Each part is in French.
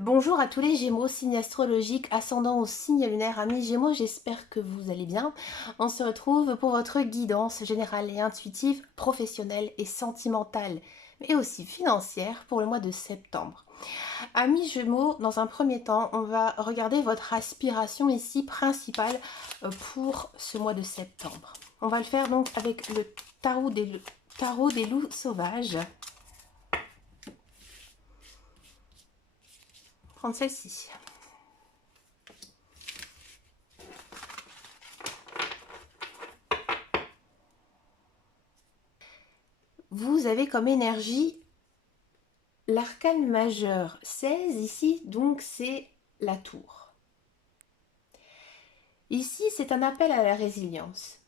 Bonjour à tous les Gémeaux, signe astrologique, ascendant au signe lunaire, amis Gémeaux, j'espère que vous allez bien. On se retrouve pour votre guidance générale et intuitive, professionnelle et sentimentale, mais aussi financière pour le mois de septembre. Amis Gémeaux, dans un premier temps, on va regarder votre aspiration ici principale pour ce mois de septembre. On va le faire donc avec le tarot des loups sauvages. Prendre celle-ci. Vous avez comme énergie l'arcane majeur 16 ici, donc c'est la tour. Ici, c'est un appel à la résilience.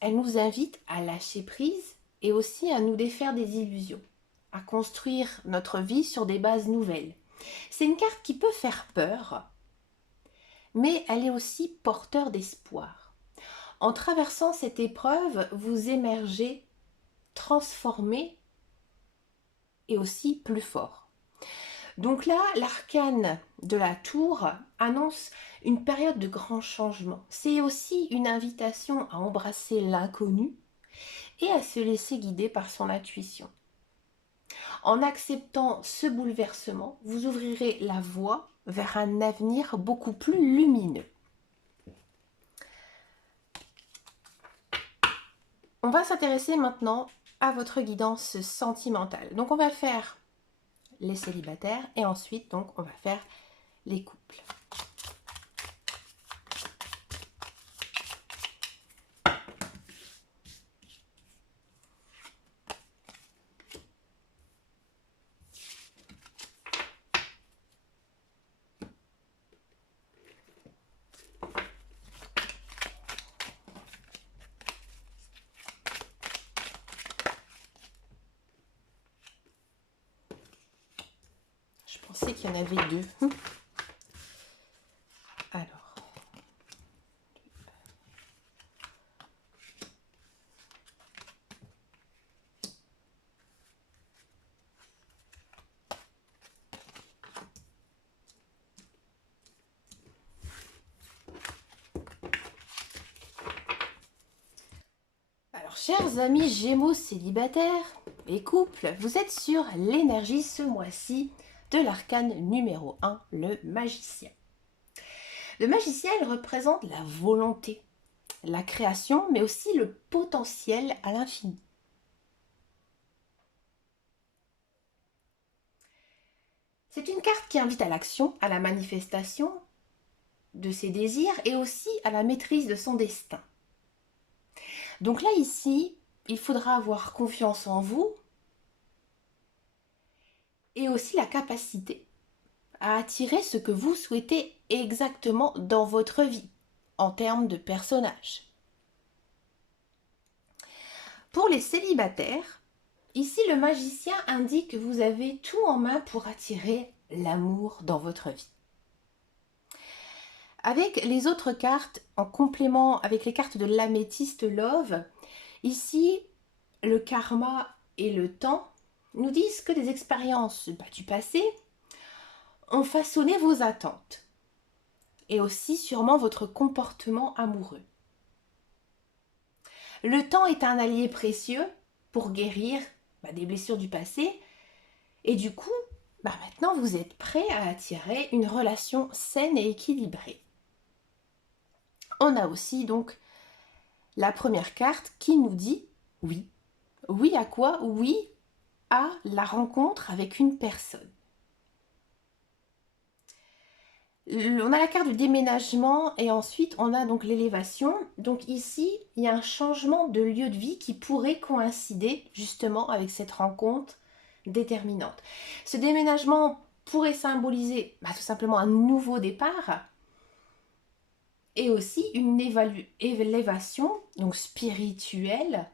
Elle nous invite à lâcher prise et aussi à nous défaire des illusions, à construire notre vie sur des bases nouvelles. C'est une carte qui peut faire peur, mais elle est aussi porteur d'espoir. En traversant cette épreuve, vous émergez transformé et aussi plus fort. Donc là, l'arcane de la tour annonce une période de grands changements. C'est aussi une invitation à embrasser l'inconnu et à se laisser guider par son intuition. En acceptant ce bouleversement, vous ouvrirez la voie vers un avenir beaucoup plus lumineux. On va s'intéresser maintenant à votre guidance sentimentale. Donc on va faire les célibataires et ensuite donc on va faire les couples. Je pensais qu'il y en avait deux. Alors. Alors, chers amis Gémeaux célibataires et couples, vous êtes sur l'énergie ce mois-ci de l'arcane numéro 1, le magicien. Le magicien, il représente la volonté, la création, mais aussi le potentiel à l'infini. C'est une carte qui invite à l'action, à la manifestation de ses désirs et aussi à la maîtrise de son destin. Donc là, ici, il faudra avoir confiance en vous et aussi la capacité à attirer ce que vous souhaitez exactement dans votre vie, en termes de personnages. Pour les célibataires, ici le magicien indique que vous avez tout en main pour attirer l'amour dans votre vie. Avec les autres cartes, en complément avec les cartes de l'améthyste Love, ici le karma et le temps nous disent que des expériences du passé ont façonné vos attentes et aussi sûrement votre comportement amoureux. Le temps est un allié précieux pour guérir des blessures du passé et du coup, maintenant vous êtes prêt à attirer une relation saine et équilibrée. On a aussi donc la première carte qui nous dit oui. Oui à quoi? Oui à la rencontre avec une personne. On a la carte du déménagement et ensuite on a donc l'élévation. Donc ici, il y a un changement de lieu de vie qui pourrait coïncider justement avec cette rencontre déterminante. Ce déménagement pourrait symboliser tout simplement un nouveau départ et aussi une élévation donc spirituelle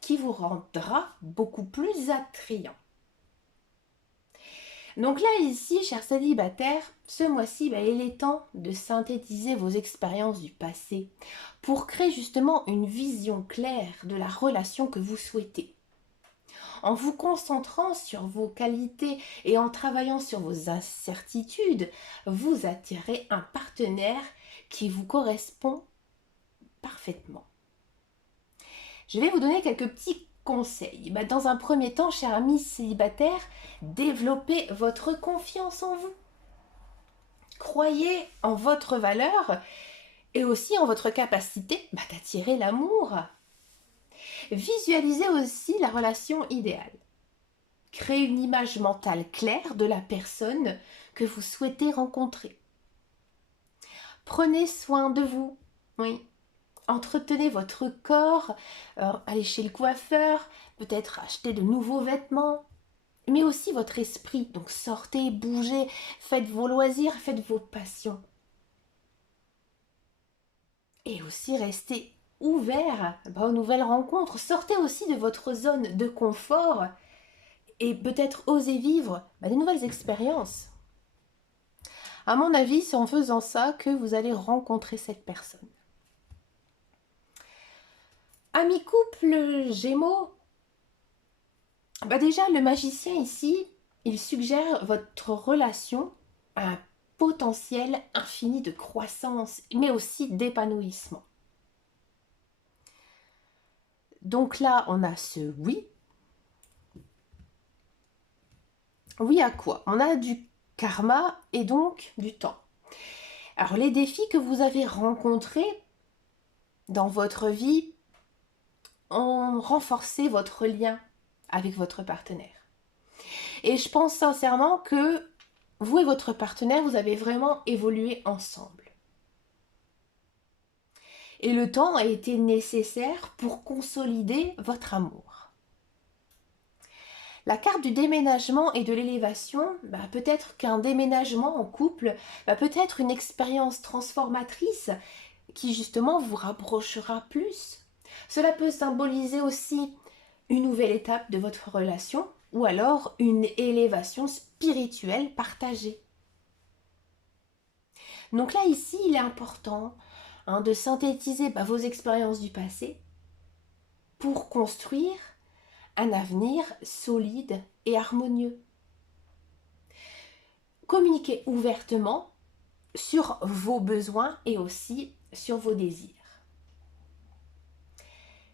qui vous rendra beaucoup plus attrayant. Donc là, ici, chers célibataires, ce mois-ci, il est temps de synthétiser vos expériences du passé pour créer justement une vision claire de la relation que vous souhaitez. En vous concentrant sur vos qualités et en travaillant sur vos incertitudes, vous attirez un partenaire qui vous correspond parfaitement. Je vais vous donner quelques petits conseils. Dans un premier temps, chers amis célibataires, développez votre confiance en vous. Croyez en votre valeur et aussi en votre capacité d'attirer l'amour. Visualisez aussi la relation idéale. Créez une image mentale claire de la personne que vous souhaitez rencontrer. Prenez soin de vous. Oui. Entretenez votre corps, allez chez le coiffeur, peut-être acheter de nouveaux vêtements, mais aussi votre esprit. Donc sortez, bougez, faites vos loisirs, faites vos passions. Et aussi restez ouvert aux nouvelles rencontres. Sortez aussi de votre zone de confort et peut-être osez vivre des nouvelles expériences. À mon avis, c'est en faisant ça que vous allez rencontrer cette personne. Amis couple Gémeaux, déjà le magicien ici, il suggère votre relation à un potentiel infini de croissance, mais aussi d'épanouissement. Donc là, on a ce oui. Oui à quoi? On a du karma et donc du temps. Alors les défis que vous avez rencontrés dans votre vie ont renforcé votre lien avec votre partenaire. Et je pense sincèrement que vous et votre partenaire, vous avez vraiment évolué ensemble. Et le temps a été nécessaire pour consolider votre amour. La carte du déménagement et de l'élévation, peut-être qu'un déménagement en couple, peut être une expérience transformatrice qui justement vous rapprochera plus. Cela peut symboliser aussi une nouvelle étape de votre relation ou alors une élévation spirituelle partagée. Donc là, ici, il est important de synthétiser vos expériences du passé pour construire un avenir solide et harmonieux. Communiquez ouvertement sur vos besoins et aussi sur vos désirs.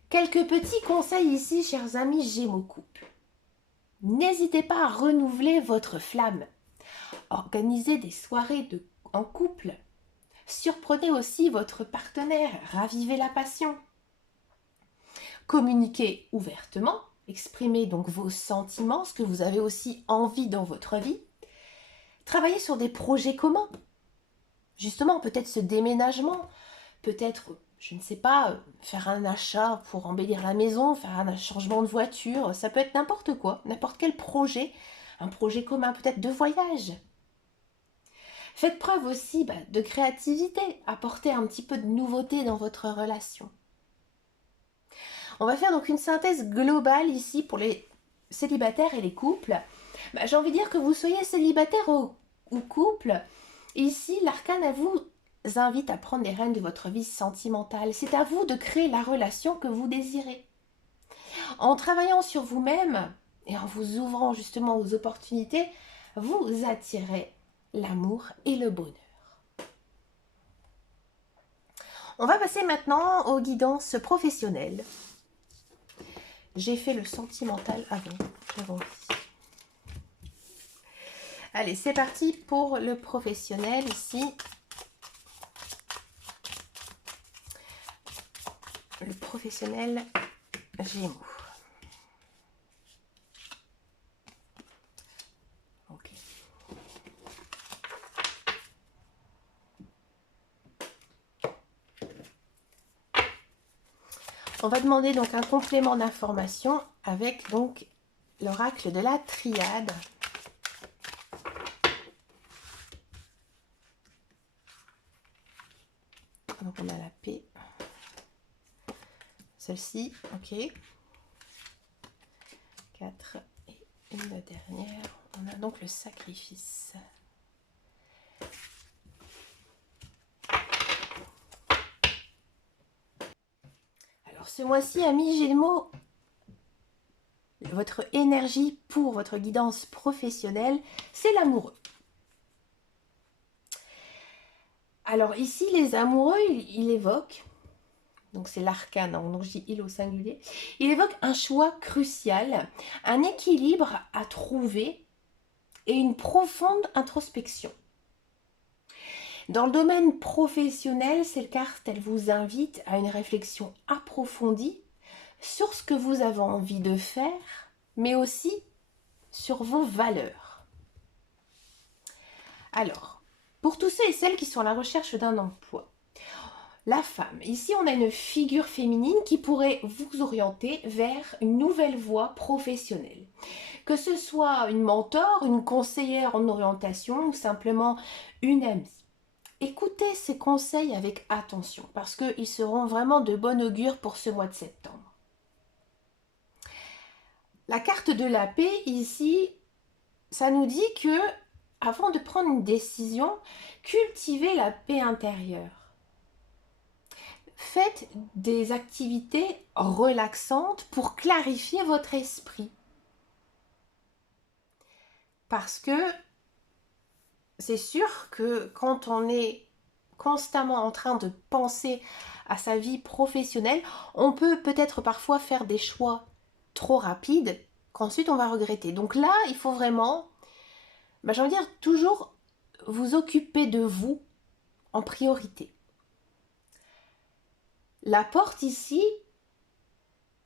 Quelques petits conseils ici, chers amis Gémeaux couple. N'hésitez pas à renouveler votre flamme. Organisez des soirées en couple. Surprenez aussi votre partenaire, ravivez la passion. Communiquez ouvertement, exprimez donc vos sentiments, ce que vous avez aussi envie dans votre vie. Travaillez sur des projets communs. Justement, peut-être ce déménagement, peut-être, je ne sais pas, faire un achat pour embellir la maison, faire un changement de voiture, ça peut être n'importe quoi, n'importe quel projet, un projet commun, peut-être de voyage. Faites preuve aussi de créativité, apportez un petit peu de nouveauté dans votre relation. On va faire donc une synthèse globale ici pour les célibataires et les couples. J'ai envie de dire que vous soyez célibataire ou couple, ici l'arcane vous invite à prendre les rênes de votre vie sentimentale. C'est à vous de créer la relation que vous désirez. En travaillant sur vous-même et en vous ouvrant justement aux opportunités, vous attirez l'amour et le bonheur. On va passer maintenant aux guidances professionnelles. J'ai fait le sentimental avant ici. Allez, c'est parti pour le professionnel ici. Le professionnel Gémeaux. Ok. On va demander donc un complément d'information avec donc l'oracle de la triade. Donc on a la paix. Celle-ci, ok. 4 et une dernière. On a donc le sacrifice. Alors ce mois-ci, amis Gémeaux, votre énergie pour votre guidance professionnelle, c'est l'amoureux. Alors ici, les amoureux, il évoque, donc c'est l'arcane, hein, donc je dis il au singulier, il évoque un choix crucial, un équilibre à trouver et une profonde introspection. Dans le domaine professionnel, cette carte, elle vous invite à une réflexion approfondie sur ce que vous avez envie de faire, mais aussi sur vos valeurs. Alors, pour tous ceux et celles qui sont à la recherche d'un emploi, la femme, ici on a une figure féminine qui pourrait vous orienter vers une nouvelle voie professionnelle. Que ce soit une mentor, une conseillère en orientation ou simplement une amie. Écoutez ces conseils avec attention parce qu'ils seront vraiment de bon augure pour ce mois de septembre. La carte de la paix ici, ça nous dit que avant de prendre une décision, cultivez la paix intérieure. Faites des activités relaxantes pour clarifier votre esprit. Parce que c'est sûr que quand on est constamment en train de penser à sa vie professionnelle, on peut peut-être parfois faire des choix trop rapides qu'ensuite on va regretter. Donc là, il faut vraiment, j'ai envie de dire, toujours vous occuper de vous en priorité. La porte ici,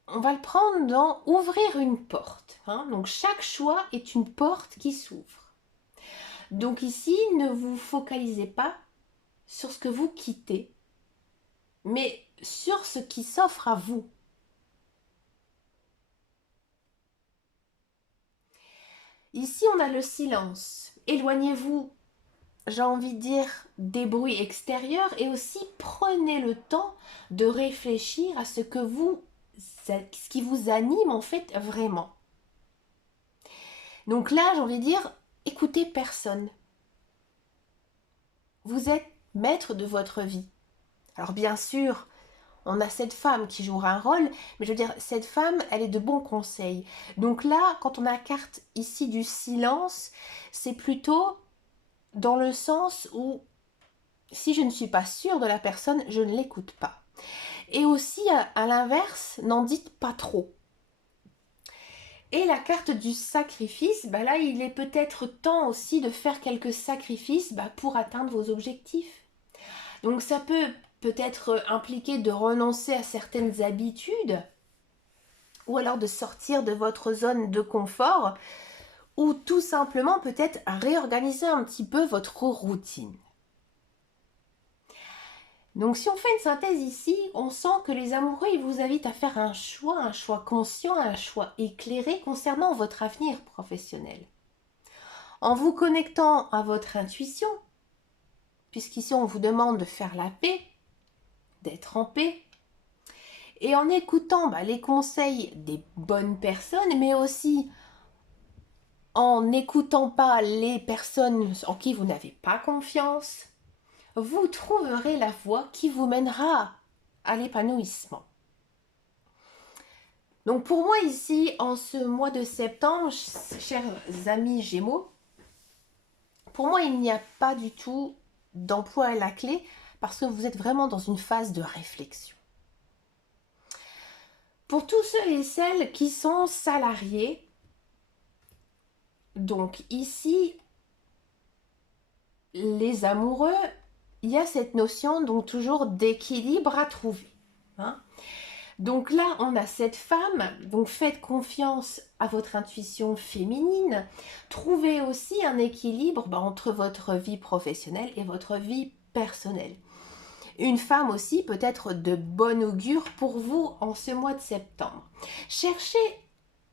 on va le prendre dans ouvrir une porte. Donc chaque choix est une porte qui s'ouvre. Donc ici, ne vous focalisez pas sur ce que vous quittez, mais sur ce qui s'offre à vous. Ici, on a le silence. Éloignez-vous, j'ai envie de dire, des bruits extérieurs et aussi prenez le temps de réfléchir à ce qui vous anime en fait vraiment. Donc là, j'ai envie de dire, écoutez personne. Vous êtes maître de votre vie. Alors bien sûr, on a cette femme qui jouera un rôle, mais je veux dire, cette femme, elle est de bons conseils. Donc là, quand on a la carte ici du silence, c'est plutôt dans le sens où si je ne suis pas sûre de la personne, je ne l'écoute pas. Et aussi, à l'inverse, n'en dites pas trop. Et la carte du sacrifice, là, il est peut-être temps aussi de faire quelques sacrifices pour atteindre vos objectifs. Donc ça peut-être impliquer de renoncer à certaines habitudes ou alors de sortir de votre zone de confort ou tout simplement peut-être réorganiser un petit peu votre routine. Donc si on fait une synthèse ici, on sent que les amoureux ils vous invitent à faire un choix conscient, un choix éclairé concernant votre avenir professionnel. En vous connectant à votre intuition, puisqu'ici on vous demande de faire la paix, d'être en paix, et en écoutant les conseils des bonnes personnes, mais aussi en n'écoutant pas les personnes en qui vous n'avez pas confiance, vous trouverez la voie qui vous mènera à l'épanouissement. Donc pour moi ici, en ce mois de septembre, chers amis Gémeaux, pour moi il n'y a pas du tout d'emploi à la clé parce que vous êtes vraiment dans une phase de réflexion. Pour tous ceux et celles qui sont salariés, donc ici, les amoureux, il y a cette notion donc toujours d'équilibre à trouver. Donc là, on a cette femme, donc faites confiance à votre intuition féminine. Trouvez aussi un équilibre entre votre vie professionnelle et votre vie personnelle. Une femme aussi peut être de bon augure pour vous en ce mois de septembre. Cherchez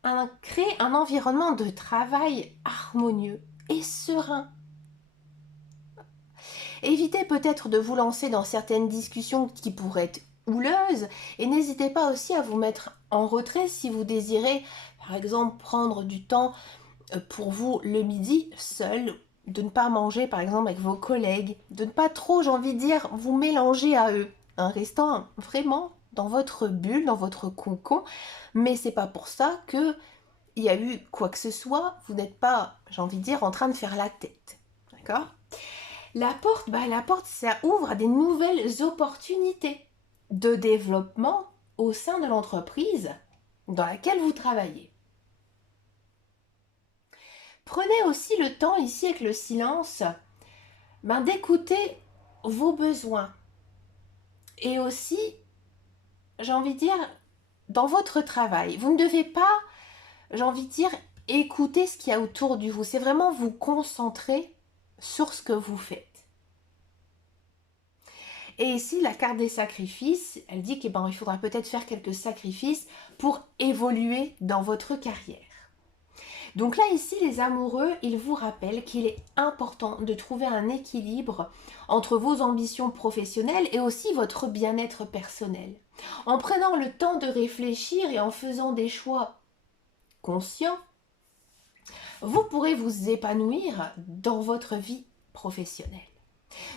à créer un environnement de travail harmonieux et serein. Évitez peut-être de vous lancer dans certaines discussions qui pourraient être houleuses et n'hésitez pas aussi à vous mettre en retrait si vous désirez, par exemple, prendre du temps pour vous le midi seul, de ne pas manger par exemple avec vos collègues, de ne pas trop, j'ai envie de dire, vous mélanger à eux, restant vraiment dans votre bulle, dans votre cocon, mais c'est pas pour ça que il y a eu quoi que ce soit, vous n'êtes pas, j'ai envie de dire, en train de faire la tête. D'accord? La porte, ça ouvre à des nouvelles opportunités de développement au sein de l'entreprise dans laquelle vous travaillez. Prenez aussi le temps ici avec le silence d'écouter vos besoins. Et aussi, j'ai envie de dire, dans votre travail, vous ne devez pas, j'ai envie de dire, écouter ce qu'il y a autour de vous. C'est vraiment vous concentrer sur ce que vous faites. Et ici, la carte des sacrifices, elle dit qu'il faudra peut-être faire quelques sacrifices pour évoluer dans votre carrière. Donc là, ici, les amoureux, ils vous rappellent qu'il est important de trouver un équilibre entre vos ambitions professionnelles et aussi votre bien-être personnel. En prenant le temps de réfléchir et en faisant des choix conscients, vous pourrez vous épanouir dans votre vie professionnelle.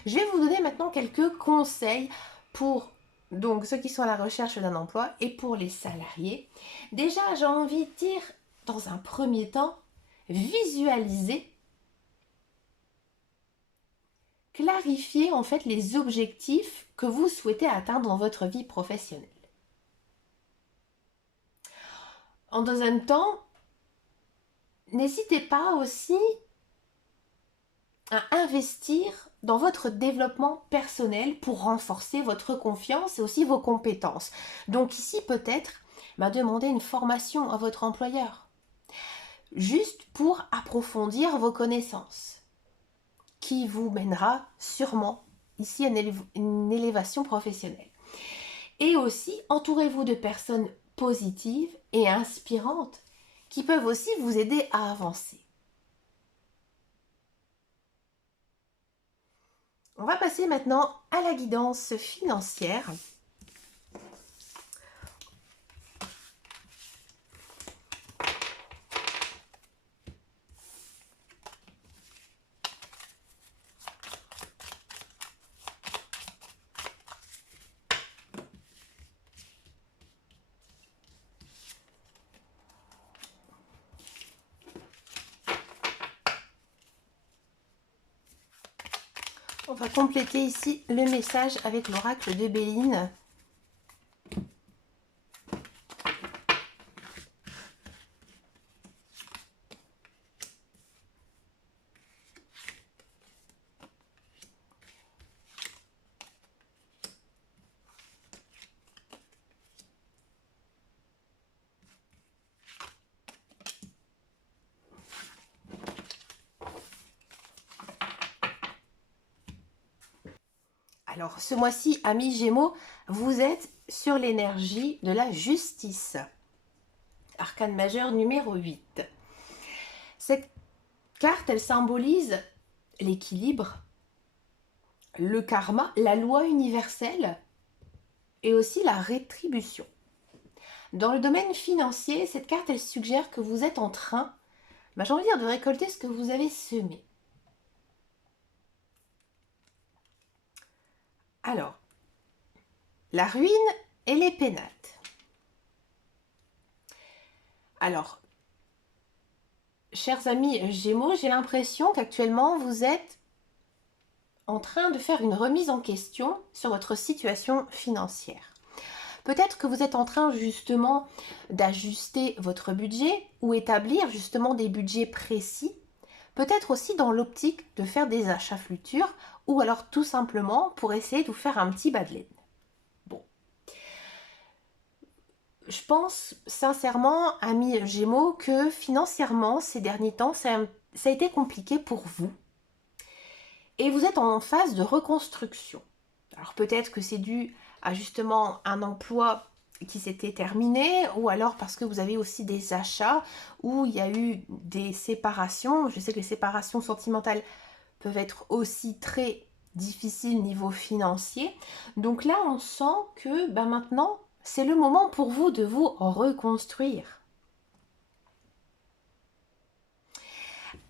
Je vais vous donner maintenant quelques conseils pour donc ceux qui sont à la recherche d'un emploi et pour les salariés. Déjà, j'ai envie de dire, dans un premier temps, visualiser, clarifier en fait les objectifs que vous souhaitez atteindre dans votre vie professionnelle. En deuxième temps, n'hésitez pas aussi à investir dans votre développement personnel pour renforcer votre confiance et aussi vos compétences. Donc ici, peut-être, demander une formation à votre employeur, juste pour approfondir vos connaissances, qui vous mènera sûrement ici à une élévation professionnelle. Et aussi, entourez-vous de personnes positives et inspirantes qui peuvent aussi vous aider à avancer. On va passer maintenant à la guidance financière. On va compléter ici le message avec l'oracle de Béline. Alors, ce mois-ci, amis Gémeaux, vous êtes sur l'énergie de la justice. Arcane majeur numéro 8. Cette carte, elle symbolise l'équilibre, le karma, la loi universelle et aussi la rétribution. Dans le domaine financier, cette carte, elle suggère que vous êtes en train, j'ai envie de dire, de récolter ce que vous avez semé. Alors, la ruine et les pénates. Alors, chers amis Gémeaux, j'ai l'impression qu'actuellement vous êtes en train de faire une remise en question sur votre situation financière. Peut-être que vous êtes en train justement d'ajuster votre budget ou établir justement des budgets précis. Peut-être aussi dans l'optique de faire des achats futurs ou alors tout simplement pour essayer de vous faire un petit bas de laine. Bon. Je pense sincèrement, amis Gémeaux, que financièrement, ces derniers temps, ça a été compliqué pour vous. Et vous êtes en phase de reconstruction. Alors peut-être que c'est dû à justement un emploi qui s'était terminé, ou alors parce que vous avez aussi des achats, où il y a eu des séparations. Je sais que les séparations sentimentales peuvent être aussi très difficiles niveau financier. Donc là, on sent que maintenant, c'est le moment pour vous de vous reconstruire.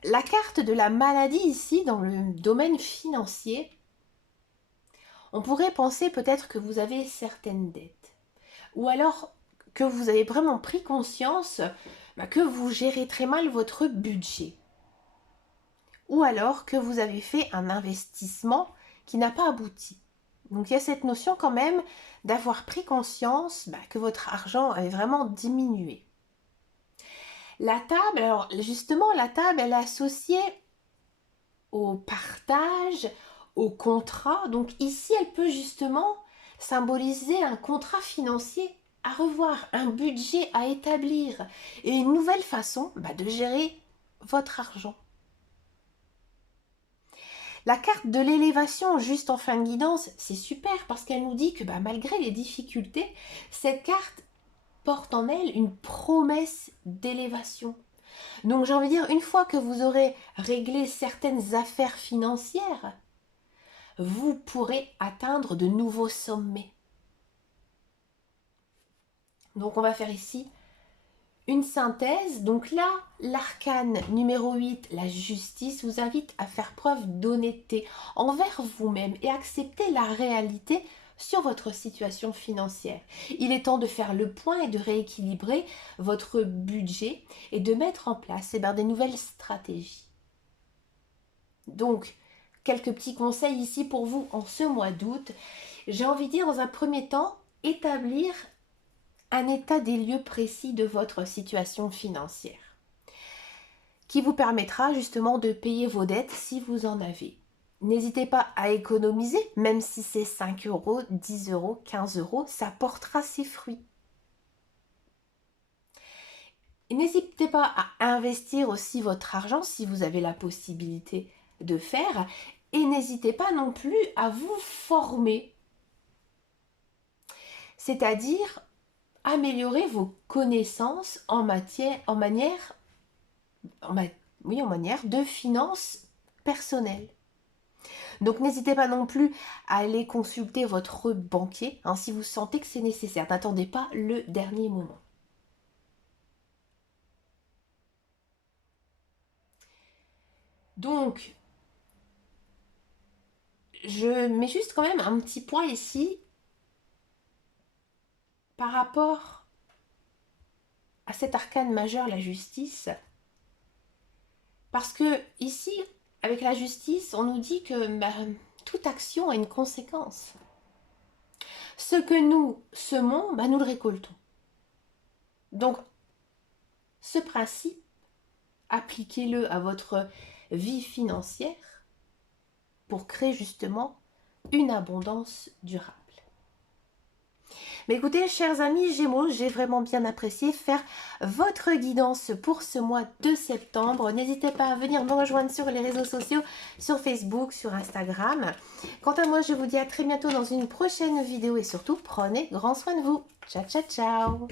La carte de la maladie ici, dans le domaine financier, on pourrait penser peut-être que vous avez certaines dettes. Ou alors que vous avez vraiment pris conscience que vous gérez très mal votre budget. Ou alors que vous avez fait un investissement qui n'a pas abouti. Donc il y a cette notion quand même d'avoir pris conscience que votre argent est vraiment diminué. La table, alors justement la table elle est associée au partage, au contrat. Donc ici elle peut justement symboliser un contrat financier à revoir, un budget à établir et une nouvelle façon de gérer votre argent. La carte de l'élévation juste en fin de guidance, c'est super parce qu'elle nous dit que malgré les difficultés, cette carte porte en elle une promesse d'élévation. Donc j'ai envie de dire, une fois que vous aurez réglé certaines affaires financières, vous pourrez atteindre de nouveaux sommets. Donc on va faire ici une synthèse. Donc là, l'arcane numéro 8, la justice, vous invite à faire preuve d'honnêteté envers vous-même et accepter la réalité sur votre situation financière. Il est temps de faire le point et de rééquilibrer votre budget et de mettre en place des nouvelles stratégies. Donc, quelques petits conseils ici pour vous en ce mois d'août. J'ai envie de dire dans un premier temps, établir un état des lieux précis de votre situation financière qui vous permettra justement de payer vos dettes si vous en avez. N'hésitez pas à économiser, même si c'est 5 euros, 10 euros, 15 euros, ça portera ses fruits. N'hésitez pas à investir aussi votre argent si vous avez la possibilité de faire et n'hésitez pas non plus à vous former, c'est-à-dire améliorer vos connaissances en manière de finances personnelles. Donc n'hésitez pas non plus à aller consulter votre banquier si vous sentez que c'est nécessaire. N'attendez pas le dernier moment. Donc, je mets juste quand même un petit point ici par rapport à cet arcane majeur, la justice. Parce que ici, avec la justice, on nous dit que toute action a une conséquence. Ce que nous semons, nous le récoltons. Donc, ce principe, appliquez-le à votre vie financière pour créer justement une abondance durable. Mais écoutez, chers amis Gémeaux, j'ai vraiment bien apprécié faire votre guidance pour ce mois de septembre. N'hésitez pas à venir me rejoindre sur les réseaux sociaux, sur Facebook, sur Instagram. Quant à moi, je vous dis à très bientôt dans une prochaine vidéo et surtout, prenez grand soin de vous. Ciao, ciao, ciao!